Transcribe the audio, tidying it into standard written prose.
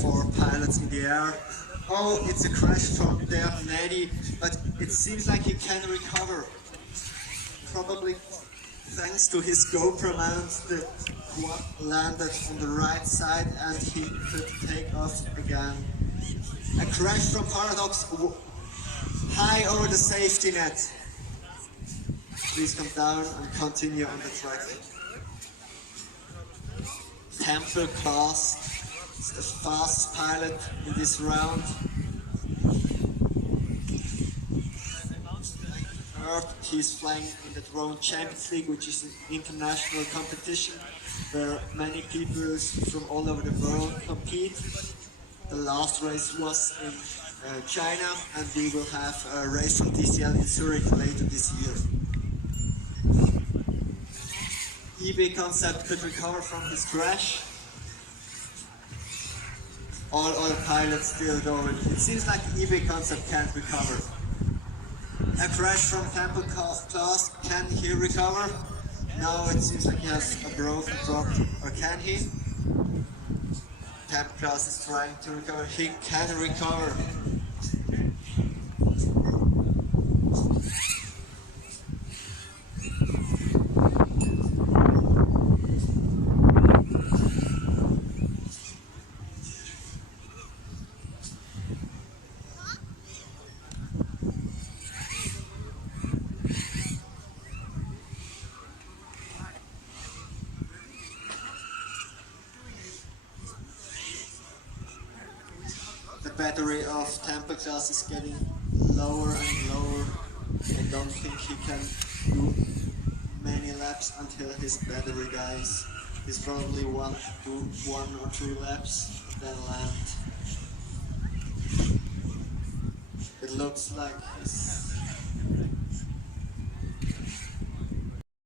4 pilots in the air. Oh, it's a crash from their Navy, but it seems like he can recover. Probably thanks to his GoPro mount, the quad landed on the right side and he could take off again. A crash from Paradox high over the safety net. Please come down and continue on the track. Temple class is the fastest pilot in this round. He's flying in the Drone Champions League, which is an international competition where many people from all over the world compete. The last race was in China, and we will have a race from DCL in Zurich later this year. EB Concept could recover from his crash. All other pilots still going. It seems like EB Concept can't recover. A crash from Temple class, can he recover? No, it seems like he has a broken drop, or can he? Temple class is trying to recover, he can recover. The battery of Temple class is getting lower and lower. I don't think he can do many laps until his battery dies. He's probably one or two laps, then land. It looks like he's